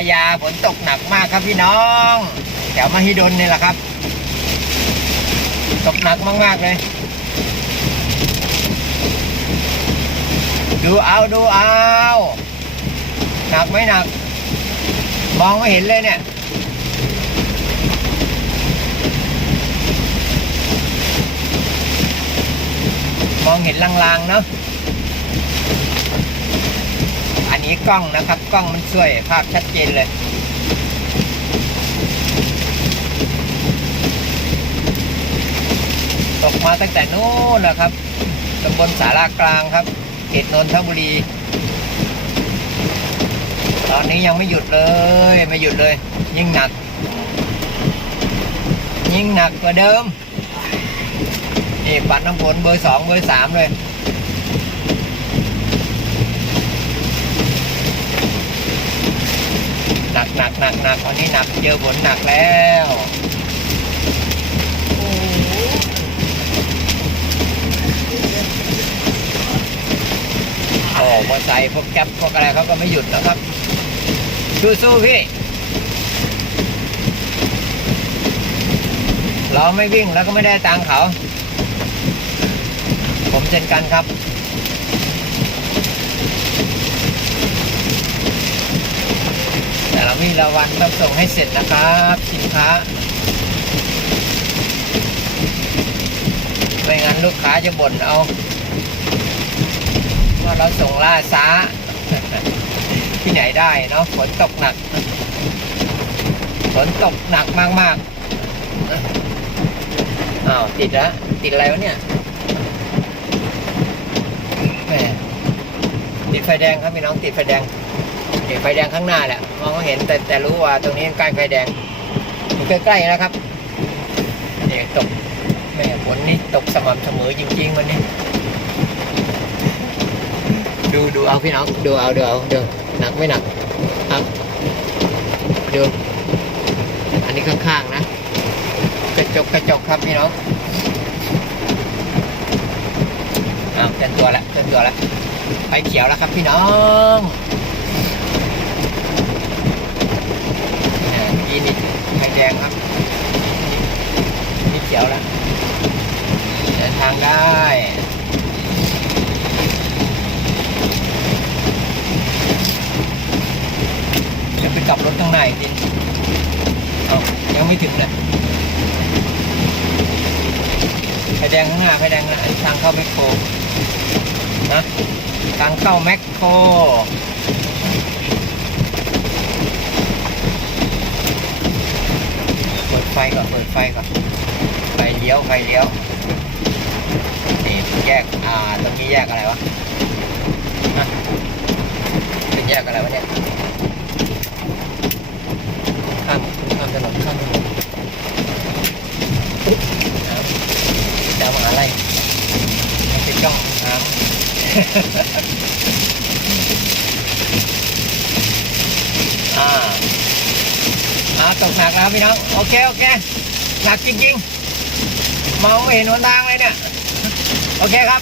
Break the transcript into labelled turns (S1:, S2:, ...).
S1: ายาฝนตกหนักมากครับพี่น้องแถวมหิดลนี่แหละครับ ตกหนักมากๆเลย ดูเอาดูเอาหนักไหมหนัก มองไม่เห็นเลยเนี่ยมองเห็นลางๆเนาะ อันนี้ กล้องนะครับ กล้องมันช่วยภาพชัดเจนเลย ตกมาตั้งแต่นู้นแหละครับตำบลสารากลางครับเขตนนทบุรี ตอนนี้ยังไม่หยุดเลย ไม่หยุดเลย ยิ่งหนัก ยิ่งหนักกว่าเดิมนี่ปัดน้ำฝนเบอร์สองเบอร์สามเลย หนักหนักหนักหนักตอนนี้หนักเจอฝนหนักแล้วโอ้มอเตอร์ไซค์พวกแก๊ปพวกอะไรเขาก็ไม่หยุดนะครับ สู้ๆพี่ เราไม่วิ่งแล้วก็ไม่ได้ตังเขา ผมเช่นกันครับ แต่ ละวันต้องส่งให้เสร็จนะครับสินค้าไม่งั้นลูกค้าจะบ่นเอาว่าเราส่งล่าช้า ที่ไหนได้เนาะฝนตกหนักฝนตกหนักมากๆอ้าวติดแล้วติดอะไรวะเนี่ยแหมติดไฟแดงครับพี่น้องติดไฟแดง ติดไฟแดงข้างหน้าแหละมองไม่เห็นแต่แต่รู้ว่าตรงนี้ใกล้ไฟแดงอยู่ใกล้ๆนะครับเนี่ตกแม่ฝนนี่ตกสม่ำเสมอจริงๆวันนี้ ดูดูเอาพี่น้องดูเอาดูเอาดูหนักไม่หนักครับดูอันนี้ข้างๆนะกระจกกระจกครับพี่น้องอ้าวเต็มตัวแล้วเต็มตัวแล้วไฟเขียวแล้วครับพี่น้องอ่านี่นี่ไฟแดงครับนี่เขียวแล้วเดินทางได้จะไปกลับรถข้างในดิเอายังไม่ถึงเลยไฟแดงข้างหน้าไฟแดงข้างหน้าอันนี้ทางเข้าแมคโครนะทางเข้าแมคโครเปิดไฟก่อนเปิดไฟก่อนไฟเลี้ยวไฟเลี้ยว นี่แยก อ่า ตรงนี้แยกอะไรวะนะเป็นแยกอะไรวะเนี่ย ข้าม ข้ามถนนข้ามถนนครับดาวมหาลัยไม่ใช่จ้องน้ำอ่าอ่าตกหนักแล้วพี่น้อง โอเค โอเค หนักจริงๆ มองไม่เห็นหนทางเลยเนี่ย โอเคครับ